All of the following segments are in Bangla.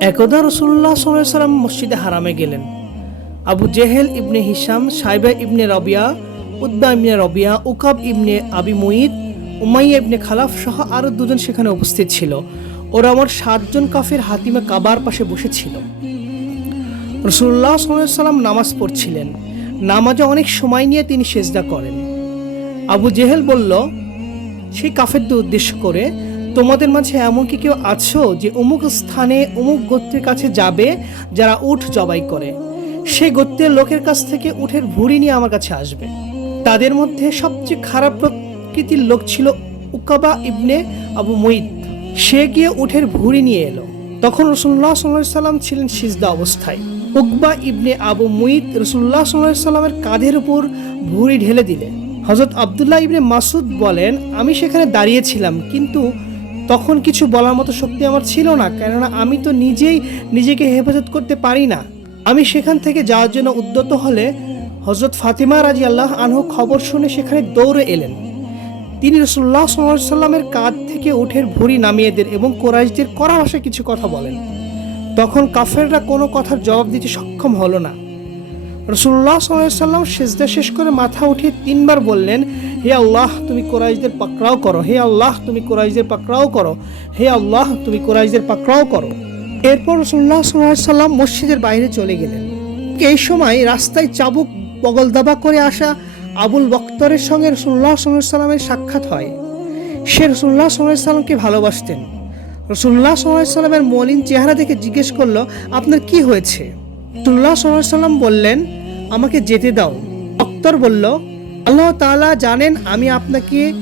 একদা রসুল্লাহ সাল্লাম মসজিদে হারামে গেলেন। আবু জেহেল ইবনে হিসাম সাইবা ইবনে রবিয়া, উদ্দা ইবনে রবিয়া, উকাব ইবনে আবি মুঈদ, উমাইয়া ইবনে খালাফ সহ আরও দুজন সেখানে উপস্থিত ছিল। ওরা আমার সাতজন কাফের হাতিমে কাবার পাশে বসেছিল। রসুল্লাহ সাল্লাম নামাজ পড়ছিলেন। নামাজে অনেক সময় নিয়ে তিনি সেজদা করেন। আবু জেহেল বলল, সেই কাফেরদের উদ্দেশ্য করে তোমাদের মাঝে এমন কি কেউ আছো যে অমুক স্থানে অমুক গোত্রের কাছে যাবে, যারা উঠ জবাই করে? সেই গোত্রের লোকের কাছ থেকে উঠের ভুড়ি নিয়ে আমার কাছে আসবে। তাদের মধ্যে সবচেয়ে খারাপ প্রকৃতির লোক ছিল উকাবা ইবনে আবু মুইদ সে গিয়ে উঠের ভুড়ি নিয়ে এলো। তখন রসুল্লাহ সাল্লাহ সাল্লাম ছিলেন সিজদা অবস্থায়। উকবা ইবনে আবু মুইদ রসুল্লাহ সাল্লাহ সাল্লামের কাঁধের উপর ভুড়ি ঢেলে দিলেন হজরত আবদুল্লাহ ইবনে মাসুদ বলেন, আমি সেখানে দাঁড়িয়েছিলাম কিন্তু তখন কিছু বলার মতো শক্তি আমার ছিল না, কেননা আমি তো নিজেই নিজেকে হেফাজত করতে পারি না। আমি সেখান থেকে যাওয়ার জন্য উদ্যত হলে হজরত ফাতিমা রাজি আল্লাহ আনহু খবর শুনে সেখানে দৌড়ে এলেন। তিনি রসুল্লাহ সাল্লামের কাঁধ থেকে উঠের ভুড়ি নামিয়ে দেন এবং কোরাইশদের কড়া ভাষায় কিছু কথা বলেন। তখন কাফেররা কোনো কথার জবাব দিতে সক্ষম হলো না। রসুল্লাহ সাল্লাম সেজদা শেষ করে মাথা উঠিয়ে তিনবার বললেন, হে আল্লাহ, তুমি কোরাইশদের পাকড়াও করো। হে আল্লাহ, তুমি কোরাইশদের পাকড়াও করো। হে আল্লাহ, তুমি কোরাইশদের পাকড়াও করো। এরপর রসুল্লাহ সাল্লাম মসজিদের বাইরে চলে গেলেন। এই সময় রাস্তায় চাবুক বগল দাবা করে আসা আবুল বক্তরের সঙ্গে রসুল্লাহ সাল্লামের সাক্ষাৎ হয়। সে রসুল্লাহ সাল্লামকে ভালোবাসতেন। রসুল্লাহ সাল্লামের মলিন চেহারা দেখে জিজ্ঞেস করল, আপনার কি হয়েছে? রসুল্লাহ সাল্লাম বললেন, আমাকে যেতে দাও। বক্তর বলল, আল্লাহ তাআলা জানেন আমি আপনাকে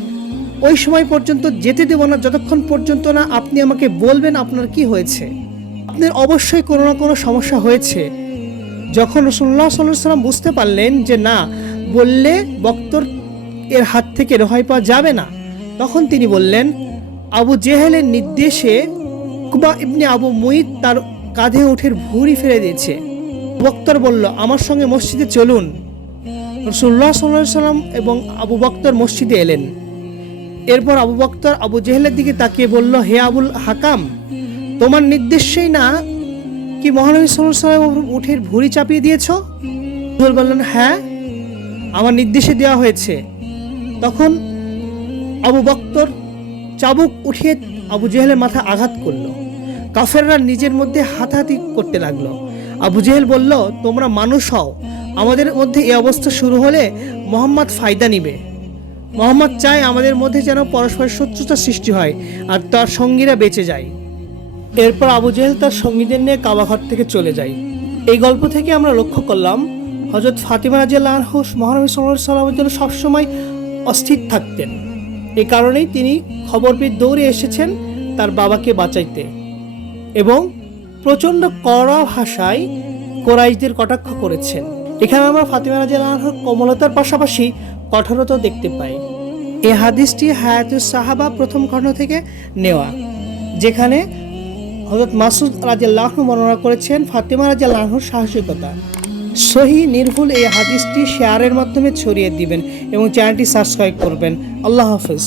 ওই সময় পর্যন্ত যেতে দেব না, যতক্ষণ পর্যন্ত না আপনি আমাকে বলবেন আপনার কি হয়েছে। আপনার অবশ্যই কোনো না কোনো সমস্যা হয়েছে। যখন রসুল্লাহ সাল্লাহ সাল্লাম বুঝতে পারলেন যে না, বললে বক্তর এর হাত থেকে রেহাই পাওয়া যাবে না, তখন তিনি বললেন, আবু জেহেলের নির্দেশে কুবা ইবনে আবু মুইদ তার কাঁধে উঠের ভুঁড়ি ফেলে দিয়েছে। বক্তর বলল, আমার সঙ্গে মসজিদে চলুন। রসুল্লাহ সাল্লাহ সাল্লাম এবং আবু বক্তর মসজিদে এলেন। এরপর আবু বক্তর আবু জেহেলের দিকে তাকিয়ে বলল, হে আবুল হাকাম, তোমার নির্দেশেই না কি মহানবী সাল্লাহ সাল্লাম উঠের ভুঁড়ি চাপিয়ে দিয়েছ? বললেন হ্যাঁ আমার নির্দেশে দেওয়া হয়েছে। তখন আবু বক্তর চাবুক উঠিয়ে আবু জেহেলের মাথা আঘাত করল। কাফেররা নিজের মধ্যে হাতাহাতি করতে লাগল। আবু জেহেল বলল, তোমরা মানুষ হও। আমাদের মধ্যে এই অবস্থা শুরু হলে মোহাম্মদ ফায়দা নিবে। মোহাম্মদ চায় আমাদের মধ্যে যেন পরস্পরের শত্রুতা সৃষ্টি হয় আর তার সঙ্গীরা বেঁচে যায়। এরপর আবু জেহেল তার সঙ্গীদের নিয়ে কাবাঘর থেকে চলে যায়। এই গল্প থেকে আমরা লক্ষ্য করলাম হজরত ফাতিমা রাজিয়াল্লাহ আনহুস মহানবী সাল্লামের জন্য সবসময় অস্থির থাকতেন। এই কারণেই তিনি খবর পেয়ে দৌড়ে এসেছেন তার বাবাকে বাঁচাইতে। এবং প্রচণ্ড কড়া ভাষায় কোরাইশদের কটাক্ষ করেছেন। এখানে আমরা ফাতিমা রাজিয়াল্লাহর কমলতার পাশাপাশি কঠোরতাও দেখতে পাই। এই হাদিসটি হায়াতুস সাহাবা প্রথম খণ্ড থেকে নেওয়া, যেখানে হজরত মাসুদ রাজিয়াল্লাহ বর্ণনা করেছেন ফাতেমা রাজিয়াল্লাহর সাহসিকতা। সহি নির্ভুল এই হাদিসটি শেয়ারের মাধ্যমে ছড়িয়ে দিবেন এবং চ্যানেলটি সাবস্ক্রাইব করবেন। আল্লাহ হাফিজ।